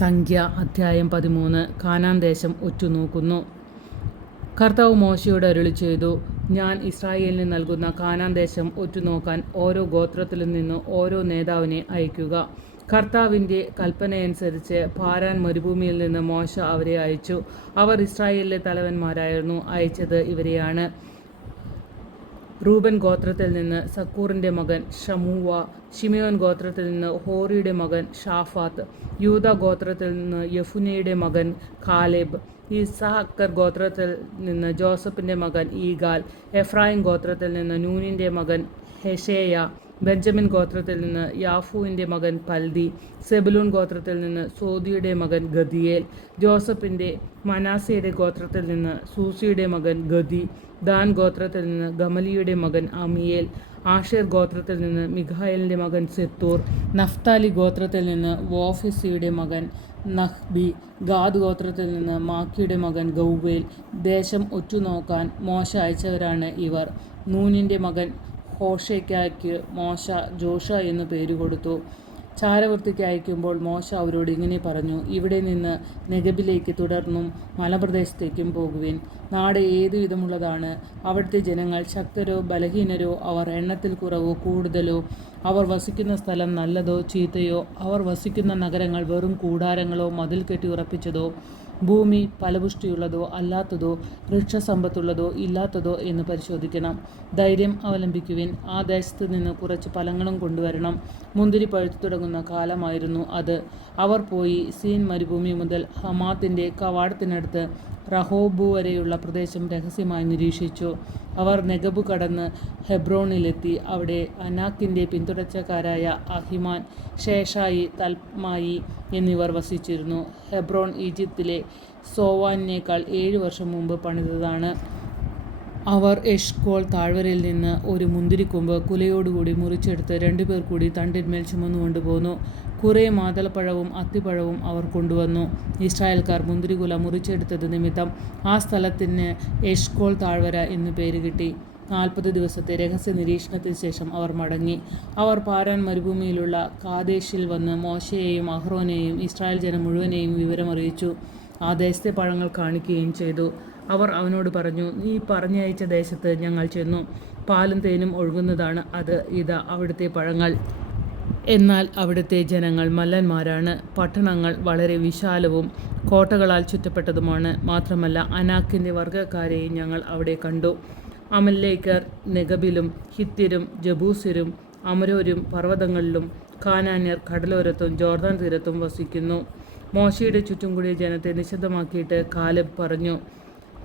സംഖ്യ അധ്യായം 13. കാനാൻ ദേശം ഉറ്റുനോക്കുന്നു. കർത്താവ് മോശയോട് അരുളിച്ചെയ്തു, ഞാൻ ഇസ്രായേലിന് നൽകുന്ന കാനാൻ ദേശം ഉറ്റുനോക്കാൻ ഓരോ ഗോത്രത്തിലും നിന്ന് ഓരോ നേതാവിനെ അയക്കുക. കർത്താവിൻ്റെ കൽപ്പനയനുസരിച്ച് പാരാൻ മരുഭൂമിയിൽ നിന്ന് മോശ അവരെ അയച്ചു. അവർ ഇസ്രായേലിലെ തലവന്മാരായിരുന്നു. അയച്ചത് ഇവരെയാണ്: റൂബൻ ഗോത്രത്തിൽ നിന്ന് സക്കൂറിൻ്റെ മകൻ ഷമൂവ, ശിമെയോൻ ഗോത്രത്തിൽ നിന്ന് ഹോറിയുടെ മകൻ ഷാഫാത്ത്, യൂദാ ഗോത്രത്തിൽ നിന്ന് യെഫുന്നയുടെ മകൻ കാലേബ്, ഇസ്സാക്കർ ഗോത്രത്തിൽ നിന്ന് ജോസഫിൻ്റെ മകൻ ഈഗാൽ, എഫ്രായിം ഗോത്രത്തിൽ നിന്ന് നൂനിൻ്റെ മകൻ ഹെശേയ, ബെഞ്ചമിൻ ഗോത്രത്തിൽ നിന്ന് യാഫൂവിൻ്റെ മകൻ പൽദി, സെബുലൂൺ ഗോത്രത്തിൽ നിന്ന് സോദിയുടെ മകൻ ഗദിയേൽ, ജോസഫിൻ്റെ മനാസയുടെ ഗോത്രത്തിൽ നിന്ന് സൂസിയുടെ മകൻ ഗദി, ദാൻ ഗോത്രത്തിൽ നിന്ന് ഗമലിയുടെ മകൻ അമിയേൽ, ആഷേർ ഗോത്രത്തിൽ നിന്ന് മിഖായേലിൻ്റെ മകൻ സെത്തൂർ, നഫ്താലി ഗോത്രത്തിൽ നിന്ന് വോഫിസിയുടെ മകൻ നഹ്ബി, ഗാദ് ഗോത്രത്തിൽ നിന്ന് മാക്കിയുടെ മകൻ ഗൗവേൽ. ദേശം ഉറ്റുനോക്കാൻ മോശ അയച്ചവരാണ് ഇവർ. നൂനിൻ്റെ മകൻ ഹോഷയ്ക്കായ്ക്ക് മോശ ജോഷ എന്നു പേരുകൊടുത്തു. ചാരവൃത്തിക്ക് അയക്കുമ്പോൾ മോശ അവരോട് ഇങ്ങനെ പറഞ്ഞു: ഇവിടെ നിന്ന് നെഗബിലേക്ക് തുടർന്നും മലപ്രദേശത്തേക്കും പോകുവിൻ. നാട് ഏതു വിധമുള്ളതാണ്? അവിടുത്തെ ജനങ്ങൾ ശക്തരോ ബലഹീനരോ? അവർ എണ്ണത്തിൽ കുറവോ കൂടുതലോ? അവർ വസിക്കുന്ന സ്ഥലം നല്ലതോ ചീത്തയോ? അവർ വസിക്കുന്ന നഗരങ്ങൾ വെറും കൂടാരങ്ങളോ മതിൽ കെട്ടി ഉറപ്പിച്ചതോ? ഭൂമി ഫലപുഷ്ടിയുള്ളതോ അല്ലാത്തതോ? വൃക്ഷസമ്പത്തുള്ളതോ ഇല്ലാത്തതോ എന്ന് പരിശോധിക്കണം. ധൈര്യം അവലംബിക്കുവിൻ. ആ ദേശത്ത് നിന്ന് കുറച്ച് ഫലങ്ങളും കൊണ്ടുവരണം. മുന്തിരി പഴുത്തു തുടങ്ങുന്ന കാലമായിരുന്നു അത്. അവർ പോയി സീൻ മരുഭൂമി മുതൽ ഹമാത്തിൻ്റെ കവാടത്തിനടുത്ത് റഹോബ് വരെയുള്ള പ്രദേശം രഹസ്യമായി നിരീക്ഷിച്ചു. അവർ നെഗബ് കടന്ന് ഹെബ്രോണിലെത്തി. അവിടെ അനാക്കിൻ്റെ പിന്തുടർച്ചക്കാരായ അഹിമാൻ, ഷേഷായി, തൽമായി എന്നിവർ വസിച്ചിരുന്നു. ഹെബ്രോൺ ഈജിപ്തിലെ സോവാനിനേക്കാൾ 7 വർഷം മുമ്പ് പണിതതാണ്. അവർ എഷ്കോൾ താഴ്വരയിൽ നിന്ന് ഒരു മുന്തിരിക്കൊമ്പ് കുലയോടുകൂടി മുറിച്ചെടുത്ത് 2 പേർ കൂടി തണ്ടിന്മേൽ ചുമന്നുകൊണ്ടുപോന്നു. കുറേ മാതളപ്പഴവും അത്തിപ്പഴവും അവർ കൊണ്ടുവന്നു. ഇസ്രായേൽക്കാർ മുന്തിരിക്കുല മുറിച്ചെടുത്തത് നിമിത്തം ആ സ്ഥലത്തിന് എഷ്കോൾ താഴ്വര എന്ന് പേര് കിട്ടി. 40 ദിവസത്തെ രഹസ്യ നിരീക്ഷണത്തിന് ശേഷം അവർ മടങ്ങി. അവർ പാരാൻ മരുഭൂമിയിലുള്ള കാദേശിൽ വന്ന് മോശയെയും അഹ്റോനെയും ഇസ്രായേൽ ജനം മുഴുവനെയും വിവരമറിയിച്ചു. ആ ദേശത്തെ പഴങ്ങൾ കാണിക്കുകയും ചെയ്തു. അവർ അവനോട് പറഞ്ഞു: നീ പറഞ്ഞയച്ച ദേശത്ത് ഞങ്ങൾ ചെന്നു. പാലും തേനും ഒഴുകുന്നതാണ് അത്. ഇതാ അവിടുത്തെ പഴങ്ങൾ. എന്നാൽ അവിടുത്തെ ജനങ്ങൾ മല്ലന്മാരാണ്. പട്ടണങ്ങൾ വളരെ വിശാലവും കോട്ടകളാൽ ചുറ്റപ്പെട്ടതുമാണ്. മാത്രമല്ല, അനാക്കിൻ്റെ വർഗ്ഗക്കാരെയും ഞങ്ങൾ അവിടെ കണ്ടു. അമല്ലേക്കർ നെഗബിലും, ഹിത്യരും ജബൂസ്യരും അമരോരും പർവ്വതങ്ങളിലും, കാനാന്യർ കടലോരത്തും ജോർദാൻ തീരത്തും വസിക്കുന്നു. മോശയുടെ ചുറ്റും കൂടിയ ജനത്തെ നിശബ്ദമാക്കിയിട്ട് കാലെബ് പറഞ്ഞു: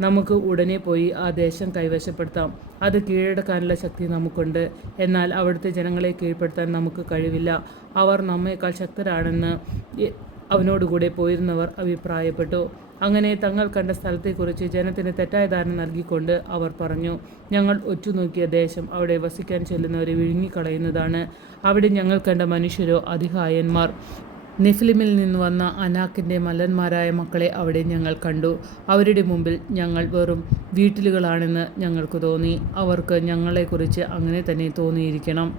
നമുക്ക് ഉടനെ പോയി ആ ദേശം കൈവശപ്പെടുത്താം. അത് കീഴടക്കാനുള്ള ശക്തി നമുക്കുണ്ട്. എന്നാൽ അവിടുത്തെ ജനങ്ങളെ കീഴ്പ്പെടുത്താൻ നമുക്ക് കഴിവില്ല. അവർ നമ്മേക്കാൾ ശക്തരാണെന്ന് അവനോടുകൂടെ പോയിരുന്നവർ അഭിപ്രായപ്പെട്ടു. അങ്ങനെ തങ്ങൾ കണ്ട സ്ഥലത്തെക്കുറിച്ച് ജനത്തിന് തെറ്റായ ധാരണ നൽകിക്കൊണ്ട് അവർ പറഞ്ഞു: ഞങ്ങൾ ഒറ്റുനോക്കിയ ദേശം അവിടെ വസിക്കാൻ ചെല്ലുന്നവരെ വിഴുങ്ങിക്കളയുന്നതാണ്. അവിടെ ഞങ്ങൾ കണ്ട മനുഷ്യരോ അതികായന്മാർ. നെഫിലിമിൽ നിന്ന് വന്ന അനാക്കിൻ്റെ മല്ലന്മാരായ മക്കളെ അവിടെ ഞങ്ങൾ കണ്ടു. അവരുടെ മുമ്പിൽ ഞങ്ങൾ വെറും വീട്ടിലുകളാണെന്ന് ഞങ്ങൾക്ക് തോന്നി. അവർക്ക് ഞങ്ങളെക്കുറിച്ച് അങ്ങനെ തന്നെ തോന്നിയിരിക്കണം.